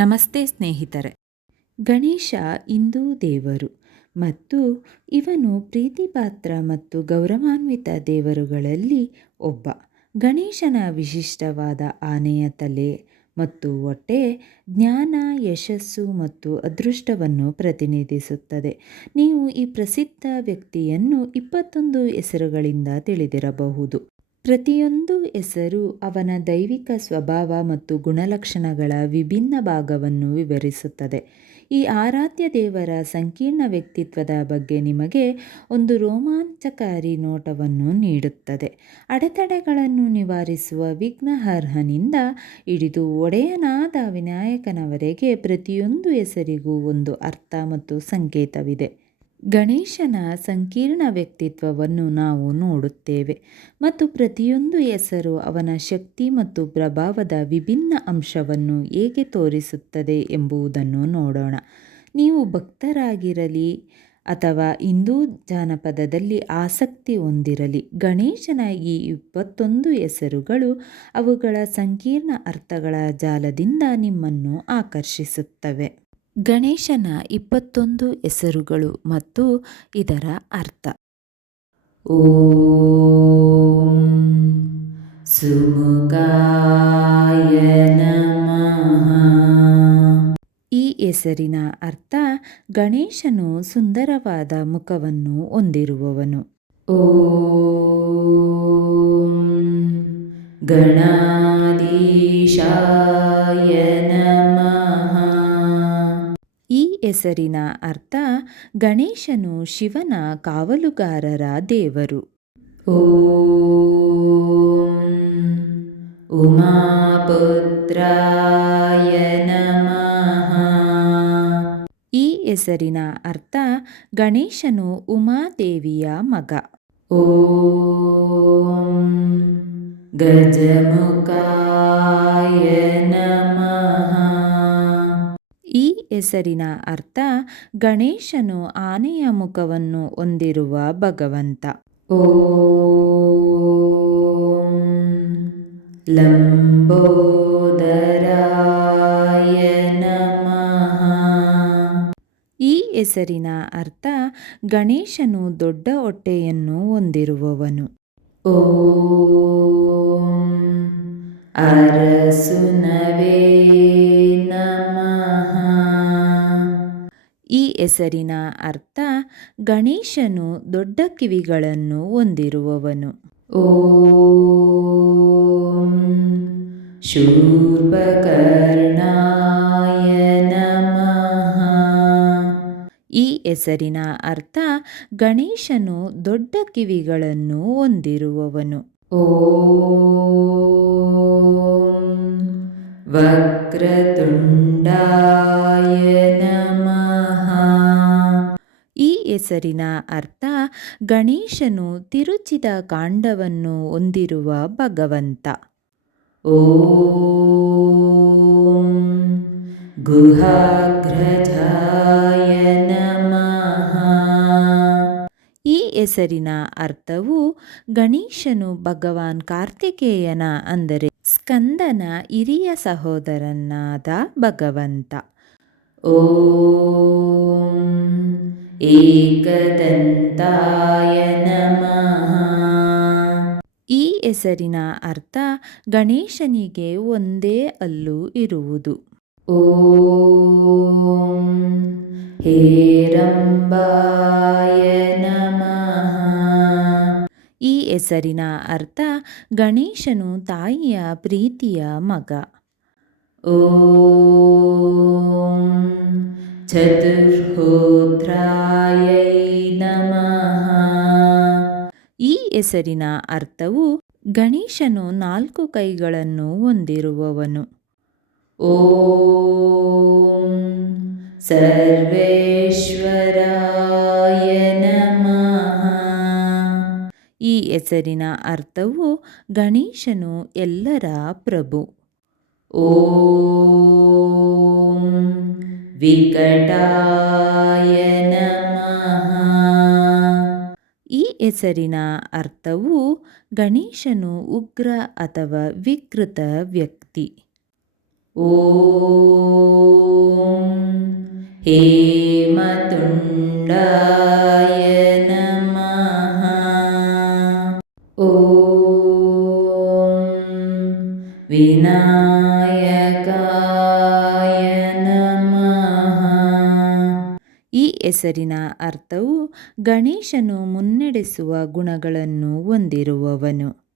ನಮಸ್ತೆ ಸ್ನೇಹಿತರೆ. ಗಣೇಶ ಹಿಂದೂ ದೇವರು ಮತ್ತು ಇವನು ಪ್ರೀತಿಪಾತ್ರ ಮತ್ತು ಗೌರವಾನ್ವಿತ ದೇವರುಗಳಲ್ಲಿ ಒಬ್ಬ. ಗಣೇಶನ ವಿಶಿಷ್ಟವಾದ ಆನೆಯ ತಲೆ ಮತ್ತು ಹೊಟ್ಟೆ ಜ್ಞಾನ, ಯಶಸ್ಸು ಮತ್ತು ಅದೃಷ್ಟವನ್ನು ಪ್ರತಿನಿಧಿಸುತ್ತದೆ. ನೀವು ಈ ಪ್ರಸಿದ್ಧ ವ್ಯಕ್ತಿಯನ್ನು ಇಪ್ಪತ್ತೊಂದು ಹೆಸರುಗಳಿಂದ ತಿಳಿದಿರಬಹುದು. ಪ್ರತಿಯೊಂದು ಹೆಸರು ಅವನ ದೈವಿಕ ಸ್ವಭಾವ ಮತ್ತು ಗುಣಲಕ್ಷಣಗಳ ವಿಭಿನ್ನ ಭಾಗವನ್ನು ವಿವರಿಸುತ್ತದೆ. ಈ ಆರಾಧ್ಯ ದೇವರ ಸಂಕೀರ್ಣ ವ್ಯಕ್ತಿತ್ವದ ಬಗ್ಗೆ ನಿಮಗೆ ಒಂದು ರೋಮಾಂಚಕಾರಿ ನೋಟವನ್ನು ನೀಡುತ್ತದೆ. ಅಡೆತಡೆಗಳನ್ನು ನಿವಾರಿಸುವ ವಿಘ್ನಹರ್ಹನಿಂದ ಹಿಡಿದು ಒಡೆಯನಾದ ವಿನಾಯಕನವರೆಗೆ ಪ್ರತಿಯೊಂದು ಹೆಸರಿಗೂ ಒಂದು ಅರ್ಥ ಮತ್ತು ಸಂಕೇತವಿದೆ. ಗಣೇಶನ ಸಂಕೀರ್ಣ ವ್ಯಕ್ತಿತ್ವವನ್ನು ನಾವು ನೋಡುತ್ತೇವೆ ಮತ್ತು ಪ್ರತಿಯೊಂದು ಹೆಸರು ಅವನ ಶಕ್ತಿ ಮತ್ತು ಪ್ರಭಾವದ ವಿಭಿನ್ನ ಅಂಶವನ್ನು ಹೇಗೆ ತೋರಿಸುತ್ತದೆ ಎಂಬುದನ್ನು ನೋಡೋಣ. ನೀವು ಭಕ್ತರಾಗಿರಲಿ ಅಥವಾ ಹಿಂದೂ ಜಾನಪದದಲ್ಲಿ ಆಸಕ್ತಿ ಹೊಂದಿರಲಿ, ಗಣೇಶನ ಈ ಇಪ್ಪತ್ತೊಂದು ಹೆಸರುಗಳು ಅವುಗಳ ಸಂಕೀರ್ಣ ಅರ್ಥಗಳ ಜಾಲದಿಂದ ನಿಮ್ಮನ್ನು ಆಕರ್ಷಿಸುತ್ತವೆ. ಗಣೇಶನ ಇಪ್ಪತ್ತೊಂದು ಹೆಸರುಗಳು ಮತ್ತು ಇದರ ಅರ್ಥ. ಓಂ ನಮಃ. ಈ ಹೆಸರಿನ ಅರ್ಥ ಗಣೇಶನು ಸುಂದರವಾದ ಮುಖವನ್ನು ಹೊಂದಿರುವವನು. ಓಂ ಗಣಾಧೀಶಾಯ ಈ ಹೆಸರಿನ ಅರ್ಥ ಗಣೇಶನು ಶಿವನ ಕಾವಲುಗಾರರ ದೇವರು. ಓಂ ಉಮಾಪುತ್ರಾಯ ನಮಃ. ಈ ಹೆಸರಿನ ಅರ್ಥ ಗಣೇಶನು ಉಮಾದೇವಿಯ ಮಗ. ಓಂ ಗಜಮುಖಾಯ ಹೆಸರಿನ ಅರ್ಥ ಗಣೇಶನು ಆನೆಯ ಮುಖವನ್ನು ಹೊಂದಿರುವ ಭಗವಂತ. ಓಂ ಲಂಬೋದರಾಯ ನಮಃ. ಈ ಹೆಸರಿನ ಅರ್ಥ ಗಣೇಶನು ದೊಡ್ಡ ಹೊಟ್ಟೆಯನ್ನು ಹೊಂದಿರುವವನು. ಓಂ ಅರಸುನವೇ. ಹೆಸರಿನ ಅರ್ಥ ಗಣೇಶನು ದೊಡ್ಡ ಕಿವಿಗಳನ್ನು ಹೊಂದಿರುವವನು. ಓಂ ಶೂರ್ಪಕರ್ಣಾಯ ನಮಃ. ಈ ಹೆಸರಿನ ಅರ್ಥ ಗಣೇಶನು ದೊಡ್ಡ ಕಿವಿಗಳನ್ನು ಹೊಂದಿರುವವನು. ಓಂ ವಕ್ರತುಂಡಾಯ ನಮಃ. ಹೆಸರಿನ ಅರ್ಥ ಗಣೇಶನು ತಿರುಚಿದ ಕಾಂಡವನ್ನು ಹೊಂದಿರುವ ಭಗವಂತ. ಓಂ ಗುಹಾಗ್ರಜಾಯ ನಮಃ. ಈ ಹೆಸರಿನ ಅರ್ಥವು ಗಣೇಶನು ಭಗವಾನ್ ಕಾರ್ತಿಕೇಯನ ಅಂದರೆ ಸ್ಕಂದನ ಹಿರಿಯ ಸಹೋದರನಾದ ಭಗವಂತ. ಓಂ ಏಕದಂತಾಯ ನಮಃ. ಈ ಹೆಸರಿನ ಅರ್ಥ ಗಣೇಶನಿಗೆ ಒಂದೇ ಅಲ್ಲು ಇರುವುದು. ಓಂ ಹೇರಂಬಾಯ ನಮಃ. ಈ ಹೆಸರಿನ ಅರ್ಥ ಗಣೇಶನು ತಾಯಿಯ ಪ್ರೀತಿಯ ಮಗ. ಓಂ ಚತುರ್ಹೋತ್ರಾಯೈ ನಮಃ. ಈ ಹೆಸರಿನ ಅರ್ಥವು ಗಣೇಶನು ನಾಲ್ಕು ಕೈಗಳನ್ನು ಹೊಂದಿರುವವನು. ಓಂ ಸರ್ವೇಶ್ವರಾಯ ನಮಃ. ಈ ಹೆಸರಿನ ಅರ್ಥವು ಗಣೇಶನು ಎಲ್ಲರ ಪ್ರಭು. ಓಂ ವಿಕಟಾಯ ನಮಃ ಈ ಹೆಸರಿನ ಅರ್ಥವು ಗಣೇಶನು ಉಗ್ರ ಅಥವಾ ವಿಕೃತ ವ್ಯಕ್ತಿ. ॐ ಹೇಮತುಂಡಾಯ ನಮಃ। ॐ ವಿನಾ ಹೆಸರಿನ ಅರ್ಥವು ಗಣೇಶನು ಮುನ್ನಡೆಸುವ ಗುಣಗಳನ್ನು ಹೊಂದಿರುವವನು.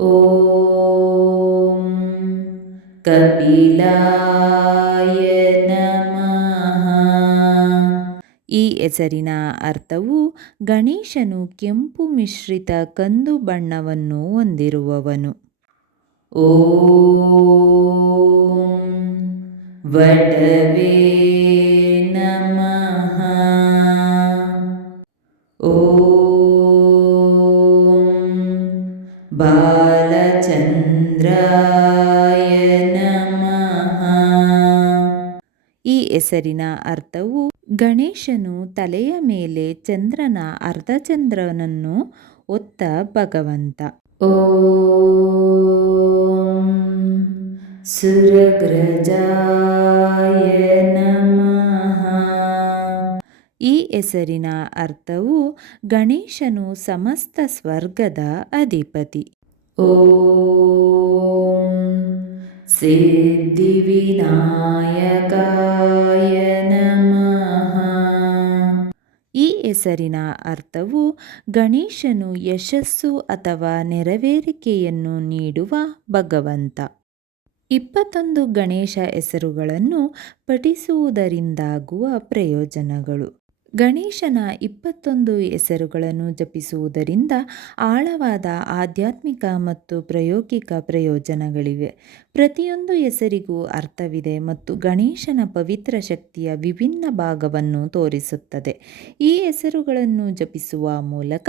ಓಂ ಕಪಿಲಾಯ ನಮಃ. ಈ ಹೆಸರಿನ ಅರ್ಥವು ಗಣೇಶನು ಕೆಂಪು ಮಿಶ್ರಿತ ಕಂದು ಬಣ್ಣವನ್ನು ಹೊಂದಿರುವವನು. ಓಂ ವಟವೇ ಬಾಲಚಂದ್ರಾಯ ನಮಃ. ಈ ಹೆಸರಿನ ಅರ್ಥವು ಗಣೇಶನು ತಲೆಯ ಮೇಲೆ ಚಂದ್ರನ ಅರ್ಧಚಂದ್ರನನ್ನು ಒತ್ತ ಭಗವಂತ. ಓಂ ಸುರಗ್ರಜಾಯ ನಮಃ. ಹೆಸರಿನ ಅರ್ಥವು ಗಣೇಶನು ಸಮಸ್ತ ಸ್ವರ್ಗದ ಅಧಿಪತಿ. ಓಂ ಸಿದ್ಧಿವಿನಾಯಕಾಯ ನಮಃ. ಈ ಹೆಸರಿನ ಅರ್ಥವು ಗಣೇಶನು ಯಶಸ್ಸು ಅಥವಾ ನೆರವೇರಿಕೆಯನ್ನು ನೀಡುವ ಭಗವಂತ. ಇಪ್ಪತ್ತೊಂದು ಗಣೇಶ ಹೆಸರುಗಳನ್ನು ಪಠಿಸುವುದರಿಂದಾಗುವ ಪ್ರಯೋಜನಗಳು. ಗಣೇಶನ ಇಪ್ಪತ್ತೊಂದು ಹೆಸರುಗಳನ್ನು ಜಪಿಸುವುದರಿಂದ ಆಳವಾದ ಆಧ್ಯಾತ್ಮಿಕ ಮತ್ತು ಪ್ರಾಯೋಗಿಕ ಪ್ರಯೋಜನಗಳಿವೆ. ಪ್ರತಿಯೊಂದು ಹೆಸರಿಗೂ ಅರ್ಥವಿದೆ ಮತ್ತು ಗಣೇಶನ ಪವಿತ್ರ ಶಕ್ತಿಯ ವಿಭಿನ್ನ ಭಾಗವನ್ನು ತೋರಿಸುತ್ತದೆ. ಈ ಹೆಸರುಗಳನ್ನು ಜಪಿಸುವ ಮೂಲಕ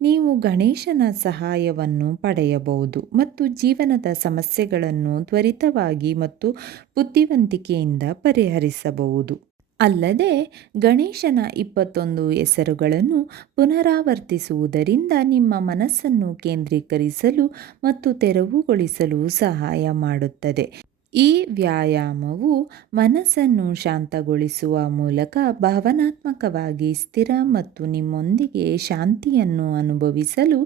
ನೀವು ಗಣೇಶನ ಸಹಾಯವನ್ನು ಪಡೆಯಬಹುದು ಮತ್ತು ಜೀವನದ ಸಮಸ್ಯೆಗಳನ್ನು ತ್ವರಿತವಾಗಿ ಮತ್ತು ಬುದ್ಧಿವಂತಿಕೆಯಿಂದ ಪರಿಹರಿಸಬಹುದು. ಅಲ್ಲದೆ ಗಣೇಶನ ಇಪ್ಪತ್ತೊಂದು ಹೆಸರುಗಳನ್ನು ಪುನರಾವರ್ತಿಸುವುದರಿಂದ ನಿಮ್ಮ ಮನಸ್ಸನ್ನು ಕೇಂದ್ರೀಕರಿಸಲು ಮತ್ತು ತೆರವುಗೊಳಿಸಲು ಸಹಾಯ ಮಾಡುತ್ತದೆ. ಈ ವ್ಯಾಯಾಮವು ಮನಸ್ಸನ್ನು ಶಾಂತಗೊಳಿಸುವ ಮೂಲಕ ಭಾವನಾತ್ಮಕವಾಗಿ ಸ್ಥಿರ ಮತ್ತು ನಿಮ್ಮೊಂದಿಗೆ ಶಾಂತಿಯನ್ನು ಅನುಭವಿಸಲು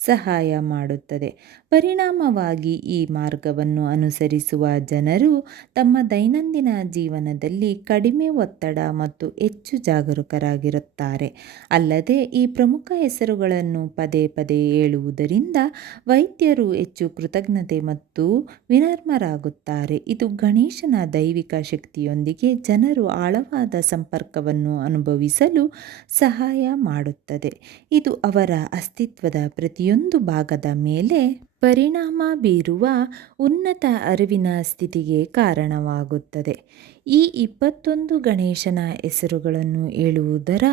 ಸಹಾಯ ಮಾಡುತ್ತದೆ. ಪರಿಣಾಮವಾಗಿ ಈ ಮಾರ್ಗವನ್ನು ಅನುಸರಿಸುವ ಜನರು ತಮ್ಮ ದೈನಂದಿನ ಜೀವನದಲ್ಲಿ ಕಡಿಮೆ ಒತ್ತಡ ಮತ್ತು ಹೆಚ್ಚು ಜಾಗರೂಕರಾಗಿರುತ್ತಾರೆ. ಅಲ್ಲದೆ ಈ ಪ್ರಮುಖ ಹೆಸರುಗಳನ್ನು ಪದೇ ಪದೇ ಹೇಳುವುದರಿಂದ ವೈದ್ಯರು ಹೆಚ್ಚು ಕೃತಜ್ಞತೆ ಮತ್ತು ವಿನರ್ಮರಾಗುತ್ತಾರೆ. ಇದು ಗಣೇಶನ ದೈವಿಕ ಶಕ್ತಿಯೊಂದಿಗೆ ಜನರು ಆಳವಾದ ಸಂಪರ್ಕವನ್ನು ಅನುಭವಿಸಲು ಸಹಾಯ ಮಾಡುತ್ತದೆ. ಇದು ಅವರ ಅಸ್ತಿತ್ವದ ಪ್ರತಿಯೊಂದು ಭಾಗದ ಮೇಲೆ ಪರಿಣಾಮ ಬೀರುವ ಉನ್ನತ ಅರಿವಿನ ಸ್ಥಿತಿಗೆ ಕಾರಣವಾಗುತ್ತದೆ. ಈ ಇಪ್ಪತ್ತೊಂದು ಗಣೇಶನ ಹೆಸರುಗಳನ್ನು ಹೇಳುವುದರ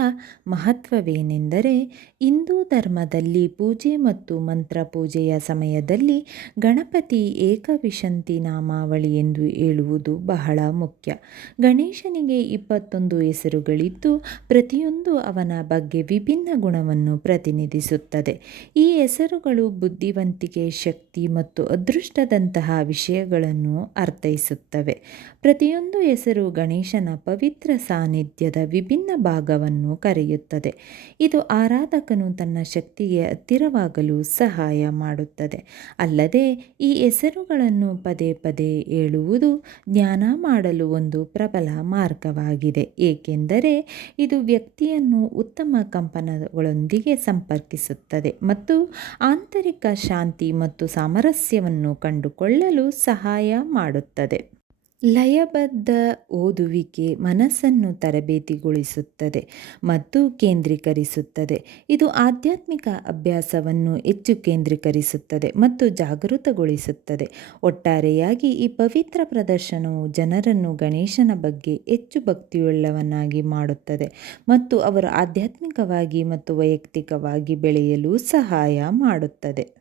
ಮಹತ್ವವೇನೆಂದರೆ, ಹಿಂದೂ ಧರ್ಮದಲ್ಲಿ ಪೂಜೆ ಮತ್ತು ಮಂತ್ರ ಪೂಜೆಯ ಸಮಯದಲ್ಲಿ ಗಣಪತಿ ಏಕವಿಶಂತಿ ನಾಮಾವಳಿ ಎಂದು ಹೇಳುವುದು ಬಹಳ ಮುಖ್ಯ. ಗಣೇಶನಿಗೆ ಇಪ್ಪತ್ತೊಂದು ಹೆಸರುಗಳಿದ್ದು, ಪ್ರತಿಯೊಂದು ಅವನ ಬಗ್ಗೆ ವಿಭಿನ್ನ ಗುಣವನ್ನು ಪ್ರತಿನಿಧಿಸುತ್ತದೆ. ಈ ಹೆಸರುಗಳು ಬುದ್ಧಿವಂತಿಕೆ, ಶಕ್ತಿ ಮತ್ತು ಅದೃಷ್ಟದಂತಹ ವಿಷಯಗಳನ್ನು ಅರ್ಥೈಸುತ್ತವೆ. ಪ್ರತಿಯೊಂದು ಹೆಸರು ಗಣೇಶನ ಪವಿತ್ರ ಸಾನ್ನಿಧ್ಯದ ವಿಭಿನ್ನ ಭಾಗವನ್ನು ಕರೆಯುತ್ತದೆ. ಇದು ಆರಾಧಕನು ತನ್ನ ಶಕ್ತಿಗೆ ಹತ್ತಿರವಾಗಲು ಸಹಾಯ ಮಾಡುತ್ತದೆ. ಅಲ್ಲದೆ ಈ ಹೆಸರುಗಳನ್ನು ಪದೇ ಪದೇ ಹೇಳುವುದು ಧ್ಯಾನ ಮಾಡಲು ಒಂದು ಪ್ರಬಲ ಮಾರ್ಗವಾಗಿದೆ. ಏಕೆಂದರೆ ಇದು ವ್ಯಕ್ತಿಯನ್ನು ಉತ್ತಮ ಕಂಪನಗಳೊಂದಿಗೆ ಸಂಪರ್ಕಿಸುತ್ತದೆ ಮತ್ತು ಆಂತರಿಕ ಶಾಂತಿ ಮತ್ತು ಸಾಮರಸ್ಯವನ್ನು ಕಂಡುಕೊಳ್ಳಲು ಸಹಾಯ ಮಾಡುತ್ತದೆ. ಲಯಬದ್ಧ ಓದುವಿಕೆ ಮನಸ್ಸನ್ನು ತರಬೇತಿಗೊಳಿಸುತ್ತದೆ ಮತ್ತು ಕೇಂದ್ರೀಕರಿಸುತ್ತದೆ. ಇದು ಆಧ್ಯಾತ್ಮಿಕ ಅಭ್ಯಾಸವನ್ನು ಹೆಚ್ಚು ಕೇಂದ್ರೀಕರಿಸುತ್ತದೆ ಮತ್ತು ಜಾಗೃತಗೊಳಿಸುತ್ತದೆ ಒಟ್ಟಾರೆಯಾಗಿ ಈ ಪವಿತ್ರ ಪ್ರದರ್ಶನವು ಜನರನ್ನು ಗಣೇಶನ ಬಗ್ಗೆ ಹೆಚ್ಚು ಭಕ್ತಿಯುಳ್ಳವನಾಗಿ ಮಾಡುತ್ತದೆ ಮತ್ತು ಅವರು ಆಧ್ಯಾತ್ಮಿಕವಾಗಿ ಮತ್ತು ವೈಯಕ್ತಿಕವಾಗಿ ಬೆಳೆಯಲು ಸಹಾಯ ಮಾಡುತ್ತದೆ.